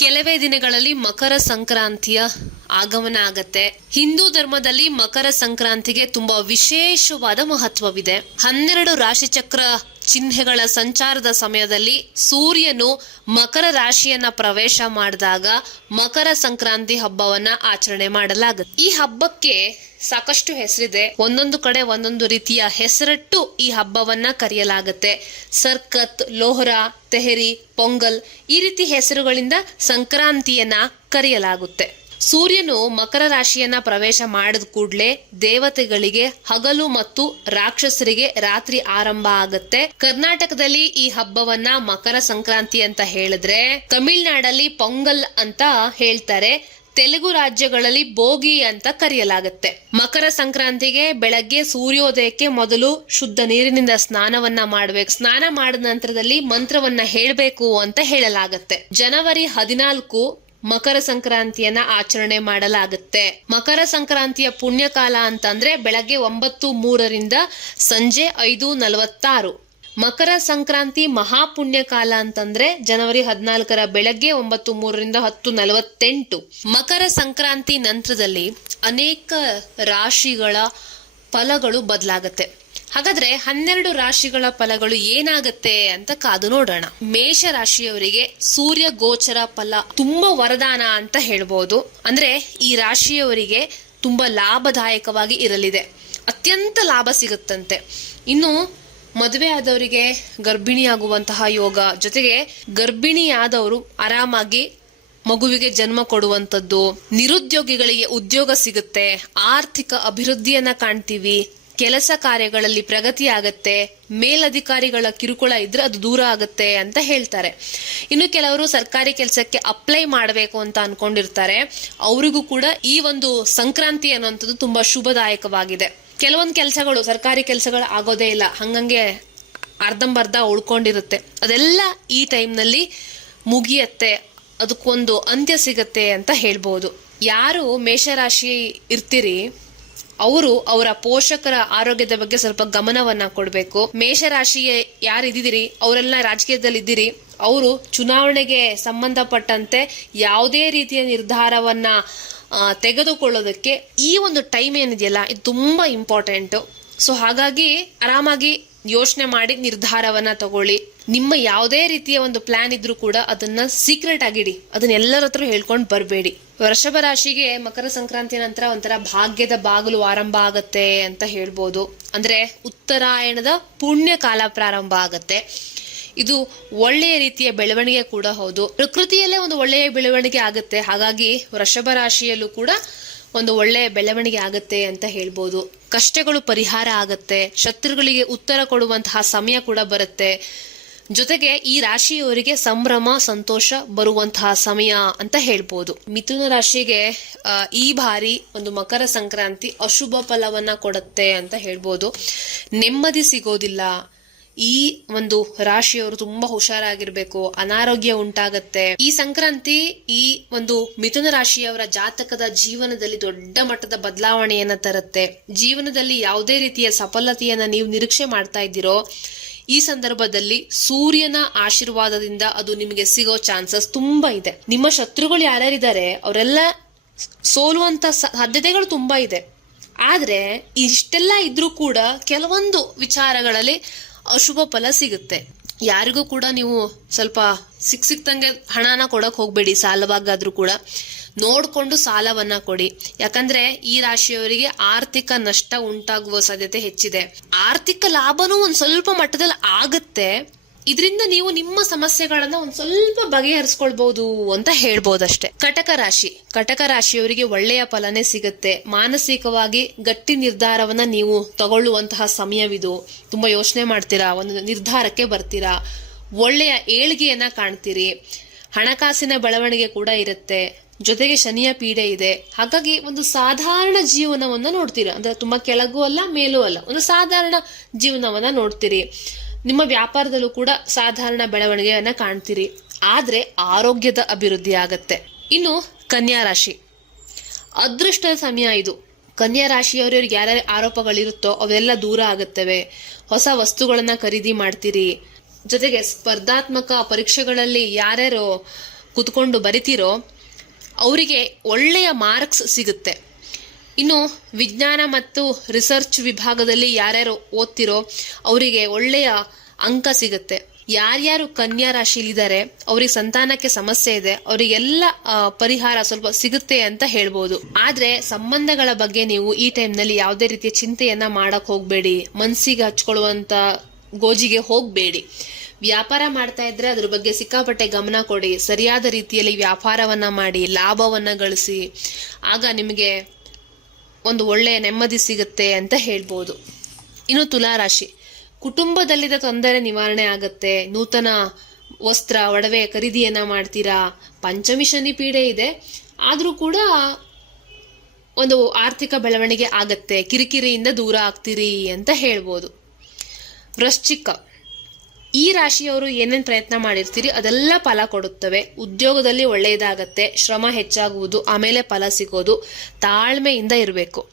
ಕೆಲವೇ ದಿನಗಳಲ್ಲಿ ಮಕರ ಸಂಕ್ರಾಂತಿಯ ಆಗಮನ ಆಗತ್ತೆ. ಹಿಂದೂ ಧರ್ಮದಲ್ಲಿ ಮಕರ ಸಂಕ್ರಾಂತಿಗೆ ತುಂಬಾ ವಿಶೇಷವಾದ ಮಹತ್ವವಿದೆ. ಹನ್ನೆರಡು ರಾಶಿಚಕ್ರ ಚಿಹ್ನೆಗಳ ಸಂಚಾರದ ಸಮಯದಲ್ಲಿ ಸೂರ್ಯನು ಮಕರ ರಾಶಿಯನ್ನ ಪ್ರವೇಶ ಮಾಡಿದಾಗ ಮಕರ ಸಂಕ್ರಾಂತಿ ಹಬ್ಬವನ್ನ ಆಚರಣೆ ಮಾಡಲಾಗುತ್ತೆ. ಈ ಹಬ್ಬಕ್ಕೆ ಸಾಕಷ್ಟು ಹೆಸರಿದೆ. ಒಂದೊಂದು ಕಡೆ ಒಂದೊಂದು ರೀತಿಯ ಹೆಸರಿಟ್ಟು ಈ ಹಬ್ಬವನ್ನ ಕರೆಯಲಾಗುತ್ತೆ. ಸರ್ಕತ್, ಲೋಹರಾ, ತೆಹರಿ, ಪೊಂಗಲ್ ಈ ರೀತಿ ಹೆಸರುಗಳಿಂದ ಸಂಕ್ರಾಂತಿಯನ್ನ ಕರೆಯಲಾಗುತ್ತೆ. ಸೂರ್ಯನು ಮಕರ ರಾಶಿಯನ್ನ ಪ್ರವೇಶ ಮಾಡಿದ ಕೂಡಲೇ ದೇವತೆಗಳಿಗೆ ಹಗಲು ಮತ್ತು ರಾಕ್ಷಸರಿಗೆ ರಾತ್ರಿ ಆರಂಭ ಆಗುತ್ತೆ. ಕರ್ನಾಟಕದಲ್ಲಿ ಈ ಹಬ್ಬವನ್ನ ಮಕರ ಸಂಕ್ರಾಂತಿ ಅಂತ ಹೇಳಿದ್ರೆ ತಮಿಳ್ನಾಡಲ್ಲಿ ಪೊಂಗಲ್ ಅಂತ ಹೇಳ್ತಾರೆ. ತೆಲುಗು ರಾಜ್ಯಗಳಲ್ಲಿ ಬೋಗಿ ಅಂತ ಕರೆಯಲಾಗುತ್ತೆ. ಮಕರ ಸಂಕ್ರಾಂತಿಗೆ ಬೆಳಗ್ಗೆ ಸೂರ್ಯೋದಯಕ್ಕೆ ಮೊದಲು ಶುದ್ಧ ನೀರಿನಿಂದ ಸ್ನಾನವನ್ನ ಮಾಡಬೇಕು. ಸ್ನಾನ ಮಾಡಿದ ನಂತರದಲ್ಲಿ ಮಂತ್ರವನ್ನ ಹೇಳಬೇಕು ಅಂತ ಹೇಳಲಾಗುತ್ತೆ. ಜನವರಿ ಹದಿನಾಲ್ಕು ಮಕರ ಸಂಕ್ರಾಂತಿಯನ್ನ ಆಚರಣೆ ಮಾಡಲಾಗುತ್ತೆ. ಮಕರ ಸಂಕ್ರಾಂತಿಯ ಪುಣ್ಯಕಾಲ ಅಂತಂದ್ರೆ ಬೆಳಗ್ಗೆ ಒಂಬತ್ತು ಮೂರರಿಂದ ಸಂಜೆ ಐದು ನಲವತ್ತಾರು. ಮಕರ ಸಂಕ್ರಾಂತಿ ಮಹಾಪುಣ್ಯಕಾಲ ಅಂತಂದ್ರೆ ಜನವರಿ ಹದಿನಾಲ್ಕರ ಬೆಳಗ್ಗೆ ಒಂಬತ್ತು ಮೂರರಿಂದ ಹತ್ತು ನಲವತ್ತೆಂಟು. ಮಕರ ಸಂಕ್ರಾಂತಿ ನಂತರದಲ್ಲಿ ಅನೇಕ ರಾಶಿಗಳ ಫಲಗಳು ಬದಲಾಗತ್ತೆ. ಹಾಗಾದ್ರೆ ಹನ್ನೆರಡು ರಾಶಿಗಳ ಫಲಗಳು ಏನಾಗತ್ತೆ ಅಂತ ಕಾದು ನೋಡೋಣ. ಮೇಷ ರಾಶಿಯವರಿಗೆ ಸೂರ್ಯ ಗೋಚರ ಫಲ ತುಂಬಾ ವರದಾನ ಅಂತ ಹೇಳ್ಬೋದು. ಅಂದ್ರೆ ಈ ರಾಶಿಯವರಿಗೆ ತುಂಬಾ ಲಾಭದಾಯಕವಾಗಿ ಇರಲಿದೆ. ಅತ್ಯಂತ ಲಾಭ ಸಿಗುತ್ತಂತೆ. ಇನ್ನು ಮದುವೆ ಆದವರಿಗೆ ಗರ್ಭಿಣಿಯಾಗುವಂತಹ ಯೋಗ, ಜೊತೆಗೆ ಗರ್ಭಿಣಿಯಾದವರು ಆರಾಮಾಗಿ ಮಗುವಿಗೆ ಜನ್ಮ ಕೊಡುವಂಥದ್ದು, ನಿರುದ್ಯೋಗಿಗಳಿಗೆ ಉದ್ಯೋಗ ಸಿಗುತ್ತೆ, ಆರ್ಥಿಕ ಅಭಿವೃದ್ಧಿಯನ್ನ ಕಾಣ್ತೀವಿ ಕೆಲಸ ಕಾರ್ಯಗಳಲ್ಲಿ ಪ್ರಗತಿ ಆಗತ್ತೆ ಮೇಲಧಿಕಾರಿಗಳ ಕಿರುಕುಳ ಇದ್ರೆ ಅದು ದೂರ ಆಗುತ್ತೆ ಅಂತ ಹೇಳ್ತಾರೆ. ಇನ್ನು ಕೆಲವರು ಸರ್ಕಾರಿ ಕೆಲಸಕ್ಕೆ ಅಪ್ಲೈ ಮಾಡಬೇಕು ಅಂತ ಅನ್ಕೊಂಡಿರ್ತಾರೆ. ಅವರಿಗೂ ಕೂಡ ಈ ಒಂದು ಸಂಕ್ರಾಂತಿ ಅನ್ನುವಂಥದ್ದು ತುಂಬಾ ಶುಭದಾಯಕವಾಗಿದೆ. ಕೆಲವೊಂದು ಕೆಲಸಗಳು ಸರ್ಕಾರಿ ಕೆಲಸಗಳು ಆಗೋದೇ ಇಲ್ಲ. ಹಂಗಂಗೆ ಅರ್ಧಂಬರ್ಧ ಉಳ್ಕೊಂಡಿರುತ್ತೆ. ಅದೆಲ್ಲ ಈ ಟೈಮ್ನಲ್ಲಿ ಮುಗಿಯತ್ತೆ. ಅದಕ್ಕೊಂದು ಅಂತ್ಯ ಸಿಗತ್ತೆ ಅಂತ ಹೇಳ್ಬೋದು. ಯಾರು ಮೇಷರಾಶಿ ಇರ್ತೀರಿ? ಅವರು ಅವರ ಪೋಷಕರ ಆರೋಗ್ಯದ ಬಗ್ಗೆ ಸ್ವಲ್ಪ ಗಮನವನ್ನ ಕೊಡಬೇಕು. ಮೇಷರಾಶಿಗೆ ಯಾರು ಇದ್ದಿದ್ದೀರಿ ಅವರೆಲ್ಲ ರಾಜಕೀಯದಲ್ಲಿ ಇದ್ದೀರಿ ಅವರು ಚುನಾವಣೆಗೆ ಸಂಬಂಧಪಟ್ಟಂತೆ ಯಾವುದೇ ರೀತಿಯ ನಿರ್ಧಾರವನ್ನ ತೆಗೆದುಕೊಳ್ಳೋದಕ್ಕೆ ಈ ಒಂದು ಟೈಮ್ ಏನಿದೆಯಲ್ಲ, ಇದು ತುಂಬಾ ಇಂಪಾರ್ಟೆಂಟು ಸೊ ಹಾಗಾಗಿ ಆರಾಮಾಗಿ ಯೋಚನೆ ಮಾಡಿ ನಿರ್ಧಾರವನ್ನ ತಗೊಳ್ಳಿ. ನಿಮ್ಮ ಯಾವುದೇ ರೀತಿಯ ಒಂದು ಪ್ಲಾನ್ ಇದ್ರೂ ಕೂಡ ಅದನ್ನ ಸೀಕ್ರೆಟ್ ಆಗಿಡಿ. ಅದನ್ನ ಎಲ್ಲರ ಹತ್ರ ಹೇಳ್ಕೊಂಡು ಬರಬೇಡಿ. ವೃಷಭ ರಾಶಿಗೆ ಮಕರ ಸಂಕ್ರಾಂತಿ ನಂತರ ಒಂಥರ ಭಾಗ್ಯದ ಬಾಗಿಲು ಆರಂಭ ಆಗತ್ತೆ ಅಂತ ಹೇಳ್ಬೋದು. ಅಂದ್ರೆ ಉತ್ತರಾಯಣದ ಪುಣ್ಯ ಕಾಲ ಪ್ರಾರಂಭ ಆಗತ್ತೆ. ಇದು ಒಳ್ಳೆಯ ರೀತಿಯ ಬೆಳವಣಿಗೆ ಕೂಡ ಹೌದು. ಪ್ರಕೃತಿಯಲ್ಲೇ ಒಂದು ಒಳ್ಳೆಯ ಬೆಳವಣಿಗೆ ಆಗುತ್ತೆ. ಹಾಗಾಗಿ ವೃಷಭ ರಾಶಿಯಲ್ಲೂ ಕೂಡ ಒಂದು ಒಳ್ಳೆಯ ಬೆಳವಣಿಗೆ ಆಗತ್ತೆ ಅಂತ ಹೇಳ್ಬೋದು. ಕಷ್ಟಗಳು ಪರಿಹಾರ ಆಗತ್ತೆ. ಶತ್ರುಗಳಿಗೆ ಉತ್ತರ ಕೊಡುವಂತಹ ಸಮಯ ಕೂಡ ಬರುತ್ತೆ. ಜೊತೆಗೆ ಈ ರಾಶಿಯವರಿಗೆ ಸಂಭ್ರಮ, ಸಂತೋಷ ಬರುವಂತಹ ಸಮಯ ಅಂತ ಹೇಳ್ಬೋದು. ಮಿಥುನ ರಾಶಿಗೆ ಈ ಬಾರಿ ಒಂದು ಮಕರ ಸಂಕ್ರಾಂತಿ ಅಶುಭ ಫಲವನ್ನ ಕೊಡುತ್ತೆ ಅಂತ ಹೇಳ್ಬೋದು. ನೆಮ್ಮದಿ ಸಿಗೋದಿಲ್ಲ. ಈ ಒಂದು ರಾಶಿಯವರು ತುಂಬಾ ಹುಷಾರಾಗಿರ್ಬೇಕು, ಅನಾರೋಗ್ಯ ಉಂಟಾಗತ್ತೆ. ಈ ಸಂಕ್ರಾಂತಿ ಈ ಒಂದು ಮಿಥುನ ರಾಶಿಯವರ ಜಾತಕದ ಜೀವನದಲ್ಲಿ ದೊಡ್ಡ ಮಟ್ಟದ ಬದಲಾವಣೆಯನ್ನ ತರುತ್ತೆ. ಜೀವನದಲ್ಲಿ ಯಾವುದೇ ರೀತಿಯ ಸಫಲತೆಯನ್ನ ನೀವು ನಿರೀಕ್ಷೆ ಮಾಡ್ತಾ ಇದ್ದೀರೋ ಈ ಸಂದರ್ಭದಲ್ಲಿ ಸೂರ್ಯನ ಆಶೀರ್ವಾದದಿಂದ ಅದು ನಿಮಗೆ ಸಿಗೋ ಚಾನ್ಸಸ್ ತುಂಬಾ ಇದೆ. ನಿಮ್ಮ ಶತ್ರುಗಳು ಯಾರ್ಯಾರಿದ್ದಾರೆ, ಅವರೆಲ್ಲ ಸೋಲುವಂತ ಸಾಧ್ಯತೆಗಳು ತುಂಬಾ ಇದೆ. ಆದ್ರೆ ಇಷ್ಟೆಲ್ಲ ಇದ್ರೂ ಕೂಡ ಕೆಲವೊಂದು ವಿಚಾರಗಳಲ್ಲಿ ಅಶುಭ ಫಲ ಸಿಗುತ್ತೆ. ಯಾರಿಗೂ ಕೂಡ ನೀವು ಸ್ವಲ್ಪ ಸಿಕ್ ಸಿಕ್ತಂಗೆ ಹಣನ ಕೊಡಕ್ ಹೋಗ್ಬೇಡಿ, ಸಾಲವಾಗಾದ್ರೂ ಕೂಡ. ನೋಡ್ಕೊಂಡು ಸಾಲವನ್ನ ಕೊಡಿ. ಯಾಕಂದ್ರೆ ಈ ರಾಶಿಯವರಿಗೆ ಆರ್ಥಿಕ ನಷ್ಟ ಉಂಟಾಗುವ ಸಾಧ್ಯತೆ ಹೆಚ್ಚಿದೆ. ಆರ್ಥಿಕ ಲಾಭನೂ ಒಂದ್ ಸ್ವಲ್ಪ ಮಟ್ಟದಲ್ಲಿ ಆಗುತ್ತೆ. ಇದರಿಂದ ನೀವು ನಿಮ್ಮ ಸಮಸ್ಯೆಗಳನ್ನ ಒಂದ್ ಸ್ವಲ್ಪ ಬಗೆಹರಿಸ್ಕೊಳ್ಬಹುದು ಅಂತ ಹೇಳ್ಬೋದಷ್ಟೇ. ಕಟಕ ರಾಶಿ. ಕಟಕ ರಾಶಿಯವರಿಗೆ ಒಳ್ಳೆಯ ಫಲನೇ ಸಿಗುತ್ತೆ. ಮಾನಸಿಕವಾಗಿ ಗಟ್ಟಿ ನಿರ್ಧಾರವನ್ನ ನೀವು ತಗೊಳ್ಳುವಂತಹ ಸಮಯವಿದು. ತುಂಬಾ ಯೋಚನೆ ಮಾಡ್ತೀರಾ? ಒಂದು ನಿರ್ಧಾರಕ್ಕೆ ಬರ್ತೀರಾ? ಒಳ್ಳೆಯ ಏಳ್ಗೆಯನ್ನ ಕಾಣ್ತೀರಿ. ಹಣಕಾಸಿನ ಬೆಳವಣಿಗೆ ಕೂಡ ಇರುತ್ತೆ. ಜೊತೆಗೆ ಶನಿಯ ಪೀಡೆ ಇದೆ. ಹಾಗಾಗಿ ಒಂದು ಸಾಧಾರಣ ಜೀವನವನ್ನ ನೋಡ್ತೀರಾ. ಅಂದ್ರೆ ತುಂಬಾ ಕೆಳಗೂ ಅಲ್ಲ, ಮೇಲೂ ಅಲ್ಲ. ಒಂದು ಸಾಧಾರಣ ಜೀವನವನ್ನ ನೋಡ್ತೀರಿ. ನಿಮ್ಮ ವ್ಯಾಪಾರದಲ್ಲೂ ಕೂಡ ಸಾಧಾರಣ ಬೆಳವಣಿಗೆಯನ್ನ ಕಾಣ್ತೀರಿ. ಆದ್ರೆ ಆರೋಗ್ಯದ ಅಭಿವೃದ್ಧಿ ಆಗತ್ತೆ. ಇನ್ನು ಕನ್ಯಾ ರಾಶಿ. ಅದೃಷ್ಟದ ಸಮಯ ಇದು. ಕನ್ಯಾ ರಾಶಿಯವರಿಗೆ ಯಾರ್ಯಾರ ಆರೋಪಗಳಿರುತ್ತೋ ಅವೆಲ್ಲ ದೂರ ಆಗುತ್ತವೆ. ಹೊಸ ವಸ್ತುಗಳನ್ನ ಖರೀದಿ ಮಾಡ್ತೀರಿ. ಜೊತೆಗೆ ಸ್ಪರ್ಧಾತ್ಮಕ ಪರೀಕ್ಷೆಗಳಲ್ಲಿ ಯಾರ್ಯಾರು ಕುತ್ಕೊಂಡು ಬರಿತೀರೋ ಅವರಿಗೆ ಒಳ್ಳೆಯ ಮಾರ್ಕ್ಸ್ ಸಿಗುತ್ತೆ. ಇನ್ನು ವಿಜ್ಞಾನ ಮತ್ತು ರಿಸರ್ಚ್ ವಿಭಾಗದಲ್ಲಿ ಯಾರ್ಯಾರು ಓದ್ತಿರೋ ಅವರಿಗೆ ಒಳ್ಳೆಯ ಅಂಕ ಸಿಗುತ್ತೆ. ಯಾರ್ಯಾರು ಕನ್ಯಾ ರಾಶಿಲಿದ್ದಾರೆ ಅವ್ರಿಗೆ ಸಂತಾನಕ್ಕೆ ಸಮಸ್ಯೆ ಇದೆ, ಅವರಿಗೆಲ್ಲ ಪರಿಹಾರ ಸ್ವಲ್ಪ ಸಿಗುತ್ತೆ ಅಂತ ಹೇಳ್ಬೋದು. ಆದ್ರೆ ಸಂಬಂಧಗಳ ಬಗ್ಗೆ ನೀವು ಈ ಟೈಮ್ನಲ್ಲಿ ಯಾವುದೇ ರೀತಿಯ ಚಿಂತೆಯನ್ನ ಮಾಡಕ್ ಹೋಗಬೇಡಿ. ಮನಸ್ಸಿಗೆ ಹಚ್ಕೊಳ್ಳುವಂತ ಗೋಜಿಗೆ ಹೋಗಬೇಡಿ. ವ್ಯಾಪಾರ ಮಾಡ್ತಾ ಇದ್ರೆ ಅದ್ರ ಬಗ್ಗೆ ಸಿಕ್ಕಾಪಟ್ಟೆ ಗಮನ ಕೊಡಿ. ಸರಿಯಾದ ರೀತಿಯಲ್ಲಿ ವ್ಯಾಪಾರವನ್ನ ಮಾಡಿ, ಲಾಭವನ್ನ ಗಳಿಸಿ, ಆಗ ನಿಮಗೆ ಒಂದು ಒಳ್ಳೆಯ ನೆಮ್ಮದಿ ಸಿಗುತ್ತೆ ಅಂತ ಹೇಳ್ಬೋದು. ಇನ್ನು ತುಲಾರಾಶಿ ಕುಟುಂಬದಲ್ಲಿದ್ದ ತೊಂದರೆ ನಿವಾರಣೆ ಆಗತ್ತೆ. ನೂತನ ವಸ್ತ್ರ, ಒಡವೆ ಖರೀದಿಯನ್ನ ಮಾಡ್ತೀರಾ? ಪಂಚಮಿ ಶನಿ ಪೀಡೆ ಇದೆ. ಆದರೂ ಕೂಡ ಒಂದು ಆರ್ಥಿಕ ಬೆಳವಣಿಗೆ ಆಗತ್ತೆ. ಕಿರಿಕಿರಿಯಿಂದ ದೂರ ಆಗ್ತೀರಿ ಅಂತ ಹೇಳ್ಬೋದು. ವೃಶ್ಚಿಕ ಈ ರಾಶಿಯವರು ಏನೇನು ಪ್ರಯತ್ನ ಮಾಡಿರ್ತೀರಿ, ಅದೆಲ್ಲ ಫಲ ಕೊಡುತ್ತವೆ. ಉದ್ಯೋಗದಲ್ಲಿ ಒಳ್ಳೆಯದಾಗತ್ತೆ, ಶ್ರಮ ಹೆಚ್ಚಾಗುವುದು, ಆಮೇಲೆ ಫಲ ಸಿಗೋದು, ತಾಳ್ಮೆಯಿಂದ ಇರಬೇಕು.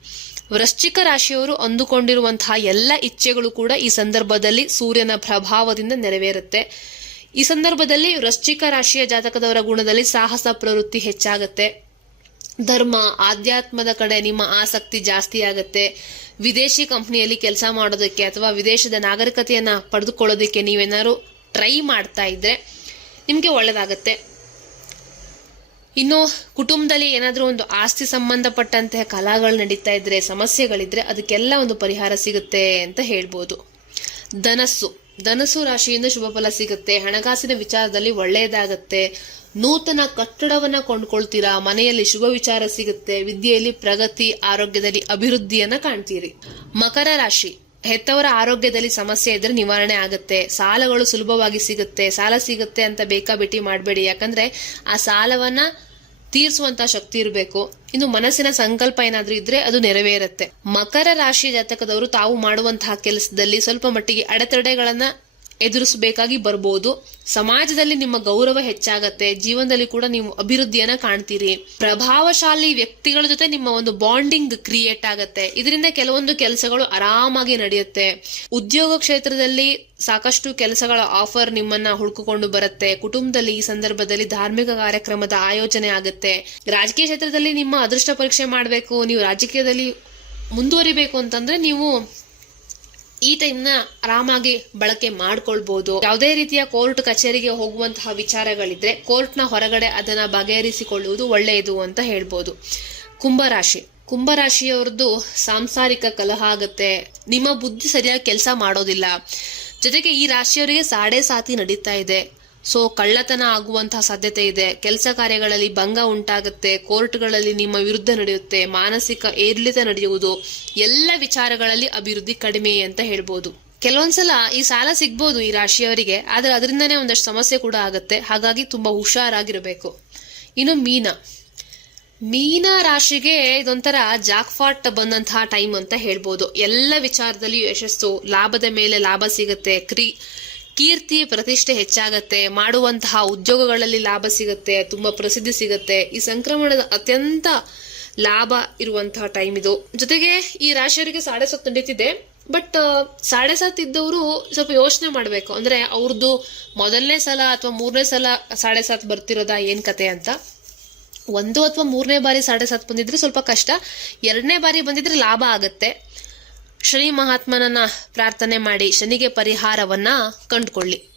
ವೃಶ್ಚಿಕ ರಾಶಿಯವರು ಅಂದುಕೊಂಡಿರುವಂತಹ ಎಲ್ಲ ಇಚ್ಛೆಗಳು ಕೂಡ ಈ ಸಂದರ್ಭದಲ್ಲಿ ಸೂರ್ಯನ ಪ್ರಭಾವದಿಂದ ನೆರವೇರುತ್ತೆ. ಈ ಸಂದರ್ಭದಲ್ಲಿ ವೃಶ್ಚಿಕ ರಾಶಿಯ ಜಾತಕದವರ ಗುಣದಲ್ಲಿ ಸಾಹಸ ಪ್ರವೃತ್ತಿ ಹೆಚ್ಚಾಗತ್ತೆ. ಧರ್ಮ, ಆಧ್ಯಾತ್ಮದ ಕಡೆ ನಿಮ್ಮ ಆಸಕ್ತಿ ಜಾಸ್ತಿ ಆಗುತ್ತೆ. ವಿದೇಶಿ ಕಂಪ್ನಿಯಲ್ಲಿ ಕೆಲಸ ಮಾಡೋದಕ್ಕೆ ಅಥವಾ ವಿದೇಶದ ನಾಗರಿಕತೆಯನ್ನು ಪಡೆದುಕೊಳ್ಳೋದಕ್ಕೆ ನೀವೇನಾದ್ರು ಟ್ರೈ ಮಾಡ್ತಾ ಇದ್ರೆ ನಿಮಗೆ ಒಳ್ಳೇದಾಗತ್ತೆ. ಇನ್ನು ಕುಟುಂಬದಲ್ಲಿ ಏನಾದರೂ ಒಂದು ಆಸ್ತಿ ಸಂಬಂಧಪಟ್ಟಂತಹ ಕಲಾಗಳು ನಡೀತಾ ಇದ್ರೆ, ಸಮಸ್ಯೆಗಳಿದ್ರೆ ಅದಕ್ಕೆಲ್ಲ ಒಂದು ಪರಿಹಾರ ಸಿಗುತ್ತೆ ಅಂತ ಹೇಳ್ಬೋದು. ಧನಸ್ಸು. ಧನಸ್ಸು ರಾಶಿಯಿಂದ ಶುಭ ಫಲ ಸಿಗುತ್ತೆ. ಹಣಕಾಸಿನ ವಿಚಾರದಲ್ಲಿ ಒಳ್ಳೆಯದಾಗತ್ತೆ. ನೂತನ ಕಟ್ಟಡವನ್ನ ಕೊಂಡ್ಕೊಳ್ತೀರಾ? ಮನೆಯಲ್ಲಿ ಶುಭ ವಿಚಾರ ಸಿಗುತ್ತೆ. ವಿದ್ಯೆಯಲ್ಲಿ ಪ್ರಗತಿ, ಆರೋಗ್ಯದಲ್ಲಿ ಅಭಿವೃದ್ಧಿಯನ್ನ ಕಾಣ್ತೀರಿ. ಮಕರ ರಾಶಿ. ಹೆತ್ತವರ ಆರೋಗ್ಯದಲ್ಲಿ ಸಮಸ್ಯೆ ಇದ್ರೆ ನಿವಾರಣೆ ಆಗುತ್ತೆ. ಸಾಲಗಳು ಸುಲಭವಾಗಿ ಸಿಗುತ್ತೆ. ಸಾಲ ಸಿಗುತ್ತೆ ಅಂತ ಬೇಕಾಬಿಟ್ಟಿ ಮಾಡಬೇಡಿ. ಯಾಕಂದ್ರೆ ಆ ಸಾಲವನ್ನ ತೀರಿಸುವಂತ ಶಕ್ತಿ ಇರಬೇಕು. ಇನ್ನು ಮನಸ್ಸಿನ ಸಂಕಲ್ಪ ಏನಾದ್ರೂ ಇದ್ರೆ ಅದು ನೆರವೇರುತ್ತೆ. ಮಕರ ರಾಶಿ ಜಾತಕದವರು ತಾವು ಮಾಡುವಂತಹ ಕೆಲಸದಲ್ಲಿ ಸ್ವಲ್ಪ ಮಟ್ಟಿಗೆ ಅಡೆತಡೆಗಳನ್ನ ಎದುರಿಸಬೇಕಾಗಿ ಬರ್ಬೋದು. ಸಮಾಜದಲ್ಲಿ ನಿಮ್ಮ ಗೌರವ ಹೆಚ್ಚಾಗತ್ತೆ. ಜೀವನದಲ್ಲಿ ಕೂಡ ನೀವು ಅಭಿವೃದ್ಧಿಯನ್ನ ಕಾಣ್ತೀರಿ. ಪ್ರಭಾವಶಾಲಿ ವ್ಯಕ್ತಿಗಳ ಜೊತೆ ನಿಮ್ಮ ಒಂದು ಬಾಂಡಿಂಗ್ ಕ್ರಿಯೇಟ್ ಆಗತ್ತೆ. ಇದರಿಂದ ಕೆಲವೊಂದು ಕೆಲಸಗಳು ಆರಾಮಾಗಿ ನಡೆಯುತ್ತೆ. ಉದ್ಯೋಗ ಕ್ಷೇತ್ರದಲ್ಲಿ ಸಾಕಷ್ಟು ಕೆಲಸಗಳ ಆಫರ್ ನಿಮ್ಮನ್ನ ಹುಡುಕಿಕೊಂಡು ಬರುತ್ತೆ. ಕುಟುಂಬದಲ್ಲಿ ಈ ಸಂದರ್ಭದಲ್ಲಿ ಧಾರ್ಮಿಕ ಕಾರ್ಯಕ್ರಮದ ಆಯೋಜನೆ ಆಗುತ್ತೆ. ರಾಜಕೀಯ ಕ್ಷೇತ್ರದಲ್ಲಿ ನಿಮ್ಮ ಅದೃಷ್ಟ ಪರೀಕ್ಷೆ ಮಾಡಬೇಕು. ನೀವು ರಾಜಕೀಯದಲ್ಲಿ ಮುಂದುವರಿಬೇಕು ಅಂತಂದ್ರೆ ನೀವು ಈ ಟೈಮ್ನ ಆರಾಮಾಗಿ ಬಳಕೆ ಮಾಡ್ಕೊಳ್ಬಹುದು ಯಾವುದೇ ರೀತಿಯ ಕೋರ್ಟ್ ಕಚೇರಿಗೆ ಹೋಗುವಂತಹ ವಿಚಾರಗಳಿದ್ರೆ ಕೋರ್ಟ್ನ ಹೊರಗಡೆ ಅದನ್ನ ಬಗೆಹರಿಸಿಕೊಳ್ಳುವುದು ಒಳ್ಳೆಯದು ಅಂತ ಹೇಳ್ಬೋದು. ಕುಂಭರಾಶಿ. ಕುಂಭರಾಶಿಯವ್ರದ್ದು ಸಾಂಸಾರಿಕ ಕಲಹ ಆಗತ್ತೆ. ನಿಮ್ಮ ಬುದ್ಧಿ ಸರಿಯಾಗಿ ಕೆಲಸ ಮಾಡೋದಿಲ್ಲ. ಜೊತೆಗೆ ಈ ರಾಶಿಯವರಿಗೆ ಸಾಡೆ ಸಾತಿ ನಡೀತಾ ಇದೆ. ಸೊ ಕಳ್ಳತನ ಆಗುವಂತಹ ಸಾಧ್ಯತೆ ಇದೆ. ಕೆಲಸ ಕಾರ್ಯಗಳಲ್ಲಿ ಭಂಗ ಉಂಟಾಗುತ್ತೆ. ಕೋರ್ಟ್ಗಳಲ್ಲಿ ನಿಮ್ಮ ವಿರುದ್ಧ ನಡೆಯುತ್ತೆ. ಮಾನಸಿಕ ಏರಿಳಿತ ನಡೆಯುವುದು. ಎಲ್ಲ ವಿಚಾರಗಳಲ್ಲಿ ಅಭಿವೃದ್ಧಿ ಕಡಿಮೆ ಅಂತ ಹೇಳ್ಬೋದು. ಕೆಲವೊಂದ್ಸಲ ಈ ಸಾಲ ಸಿಗ್ಬೋದು ಈ ರಾಶಿಯವರಿಗೆ. ಆದ್ರೆ ಅದರಿಂದನೇ ಒಂದಷ್ಟು ಸಮಸ್ಯೆ ಕೂಡ ಆಗುತ್ತೆ. ಹಾಗಾಗಿ ತುಂಬಾ ಹುಷಾರಾಗಿರಬೇಕು. ಇನ್ನು ಮೀನ. ಮೀನ ರಾಶಿಗೆ ಇದೊಂಥರ ಜಾಕ್ಫಾಟ್ ಬಂದಂತಹ ಟೈಮ್ ಅಂತ ಹೇಳ್ಬೋದು. ಎಲ್ಲ ವಿಚಾರದಲ್ಲಿ ಯಶಸ್ಸು. ಲಾಭದ ಮೇಲೆ ಲಾಭ ಸಿಗುತ್ತೆ. ಕ್ರೀ ಕೀರ್ತಿ ಪ್ರತಿಷ್ಠೆ ಹೆಚ್ಚಾಗತ್ತೆ, ಮಾಡುವಂತಹ ಉದ್ಯೋಗಗಳಲ್ಲಿ ಲಾಭ ಸಿಗುತ್ತೆ, ತುಂಬಾ ಪ್ರಸಿದ್ಧಿ ಸಿಗುತ್ತೆ. ಈ ಸಂಕ್ರಮಣದ ಅತ್ಯಂತ ಲಾಭ ಇರುವಂತಹ ಟೈಮ್ ಇದು. ಜೊತೆಗೆ ಈ ರಾಶಿಯವರಿಗೆ ಸಾಡೆ ಸತ್ತು ನಡೀತಿದೆ ಬಟ್ ಸಾಡೆ ಸಾತ್ ಇದ್ದವರು ಸ್ವಲ್ಪ ಯೋಚನೆ ಮಾಡಬೇಕು. ಅಂದ್ರೆ ಅವ್ರದ್ದು ಮೊದಲನೇ ಸಲ ಅಥವಾ ಮೂರನೇ ಸಲ ಸಾಡೆ ಸಾತ್ ಬರ್ತಿರೋದಾ ಏನ್ ಕತೆ ಅಂತ. ಒಂದು ಅಥವಾ ಮೂರನೇ ಬಾರಿ ಸಾಡೆ ಸಾತ್ ಬಂದಿದ್ರೆ ಸ್ವಲ್ಪ ಕಷ್ಟ, ಎರಡನೇ ಬಾರಿ ಬಂದಿದ್ರೆ ಲಾಭ ಆಗತ್ತೆ. ಶನಿ ಮಹಾತ್ಮನನ್ನ ಪ್ರಾರ್ಥನೆ ಮಾಡಿ ಶನಿಗೆ ಪರಿಹಾರವನ್ನ ಕಂಡುಕೊಳ್ಳಿ.